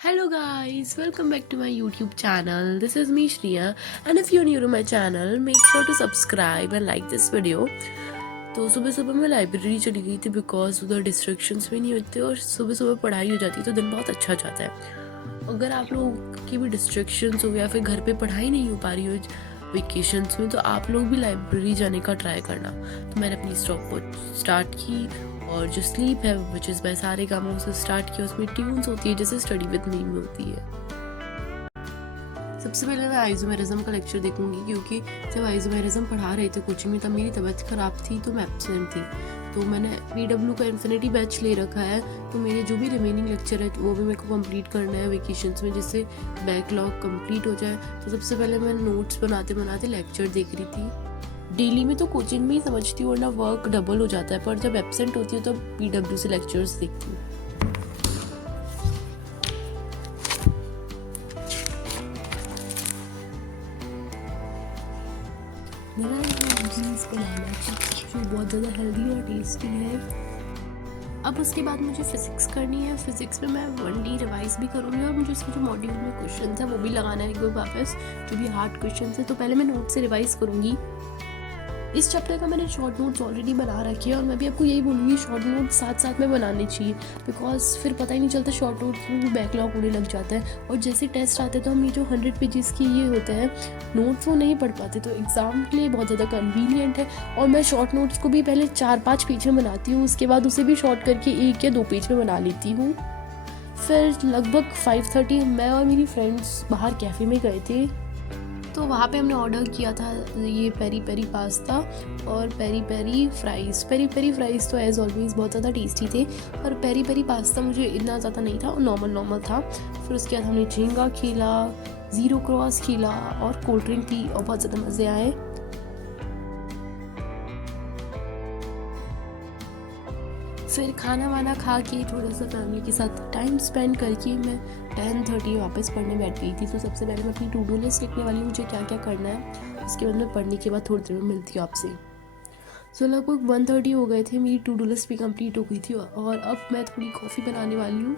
Hello guys, welcome back to my YouTube channel. This is me Shriya, and if you're new to my channel, make sure to subscribe and like this video. तो सुबह सुबह मैं library चली गई थी because उधर distractions भी नहीं होते और सुबह सुबह पढ़ाई हो जाती है तो दिन बहुत अच्छा जाता है। अगर आप लोग की भी डिस्ट्रैक्शंस हो या फिर घर पे पढ़ाई नहीं हो पा रही हो वेकेशंस में, तो आप लोग भी लाइब्रेरी जाने का ट्राई करना। तो मैंने अपनी स्टॉप वॉच स्टार्ट की और जो स्लीप है विच इज़ बाय सारे कामों से स्टार्ट किया। उसमें ट्यून्स होती है जैसे स्टडी विद मी में होती है। सबसे पहले मैं आइसोमेरिज्म का लेक्चर देखूंगी क्योंकि जब आइसोमेरिज्म पढ़ा रहे थे कोचिंग में तब मेरी तबीयत ख़राब थी तो मैं एब्सेंट थी। तो मैंने PW का इन्फिनिटी बैच ले रखा है, तो मेरे जो भी रिमेनिंग लेक्चर है वो भी मेरे को कंप्लीट करना है वेकेशंस में, जिससे बैकलॉग कंप्लीट हो जाए। तो सबसे पहले मैं नोट्स बनाते बनाते लेक्चर देख रही थी। डेली में तो कोचिंग में ही समझती हूँ वरना वर्क डबल हो जाता है, पर जब एब्सेंट होती हूँ तो PW से लेक्चर्स देखती हूँ। मेरा जीन्स बनाना जो बहुत ज़्यादा हेल्दी और टेस्टी है। अब उसके बाद मुझे फिज़िक्स करनी है। फिज़िक्स में मैं 1D रिवाइज भी करूँगी और मुझे उसके जो मॉड्यूल में क्वेश्चन है वो भी लगाना है एक बार वापस, जो भी हार्ड क्वेश्चन है। तो पहले मैं नोट से रिवाइज करूँगी। इस चैप्टर का मैंने शॉर्ट नोट्स ऑलरेडी बना रखी है और मैं भी आपको यही बोलूँगी शॉर्ट नोट्स साथ साथ में बनाने चाहिए, बिकॉज फिर पता ही नहीं चलता शॉर्ट नोट्स में भी बैकलॉग होने लग जाता है। और जैसे टेस्ट आते हैं तो हम ये जो 100 पेजेस की ये होते हैं नोट्स वो नहीं पढ़ पाते, तो एग्ज़ाम के लिए बहुत ज़्यादा कन्वीनियंट है। और मैं शॉर्ट नोट्स को भी पहले 4-5 पेज में बनाती हूँ, उसके बाद उसे भी शॉर्ट करके 1 या 2 पेज में बना लेती हूँ। फिर लगभग 5:30 मैं और मेरी फ्रेंड्स बाहर कैफ़े में गए थे, तो वहाँ पे हमने ऑर्डर किया था ये पेरी पेरी पास्ता और peri peri fries. Peri peri fries तो एज़ ऑलवेज़ बहुत ज़्यादा टेस्टी थे, पर पेरी पेरी पास्ता मुझे इतना ज़्यादा नहीं था, नॉर्मल था। फिर उसके बाद हमने झींगा खेला, ज़ीरो क्रॉस खेला और कोल्ड ड्रिंक पी और बहुत ज़्यादा मज़े आए। फिर खाना वाना खा के थोड़ा सा फैमिली के साथ टाइम स्पेंड करके मैं 10:30 वापस पढ़ने बैठ गई थी। तो सबसे पहले मैं अपनी टू डू लिस्ट लिखने वाली हूँ, मुझे क्या क्या करना है। उसके बाद मैं पढ़ने के बाद थोड़ी देर में मिलती हूँ आपसे। सो लगभग 1:30 हो गए थे, मेरी टू डू लिस्ट भी कंप्लीट हो गई थी और अब मैं थोड़ी कॉफ़ी बनाने वाली हूँ।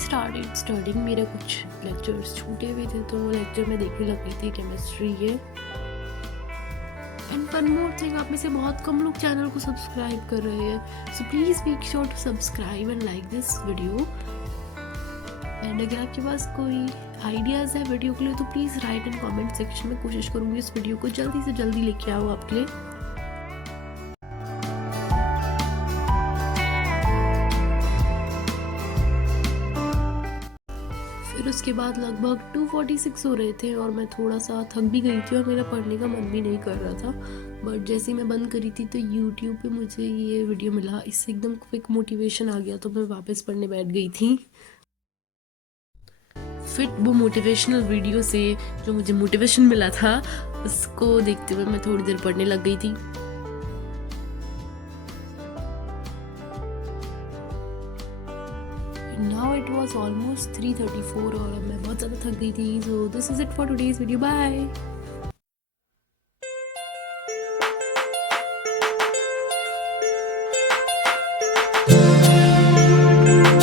Started studying. मेरे कुछ लेक्चर्स छूटे हुए थे तो वो लेक्चर में देखने लग गई थी केमिस्ट्री के। एंड वन मोर थिंग, आप में से बहुत कम लोग चैनल को सब्सक्राइब कर रहे हैं, so please make sure to subscribe and like this video. And अगर आपके पास कोई आइडियाज़ है वीडियो के लिए तो please write in comment section में। कोशिश करूँगी इस वीडियो को जल्दी से जल्दी लेके आओ आपके लिए। फिर उसके बाद लगभग 2:46 हो रहे थे और मैं थोड़ा सा थक भी गई थी और मेरा पढ़ने का मन भी नहीं कर रहा था। बट जैसे ही मैं बंद करी थी तो YouTube पे मुझे ये वीडियो मिला, इससे एकदम क्विक मोटिवेशन आ गया तो मैं वापस पढ़ने बैठ गई थी। फिर वो मोटिवेशनल वीडियो से जो मुझे मोटिवेशन मिला था उसको देखते हुए मैं थोड़ी देर पढ़ने लग गई थी। Now it was almost 3:34 और अब मैं बहुत ज़्यादा थक गई थी। So this is it for today's video. Bye.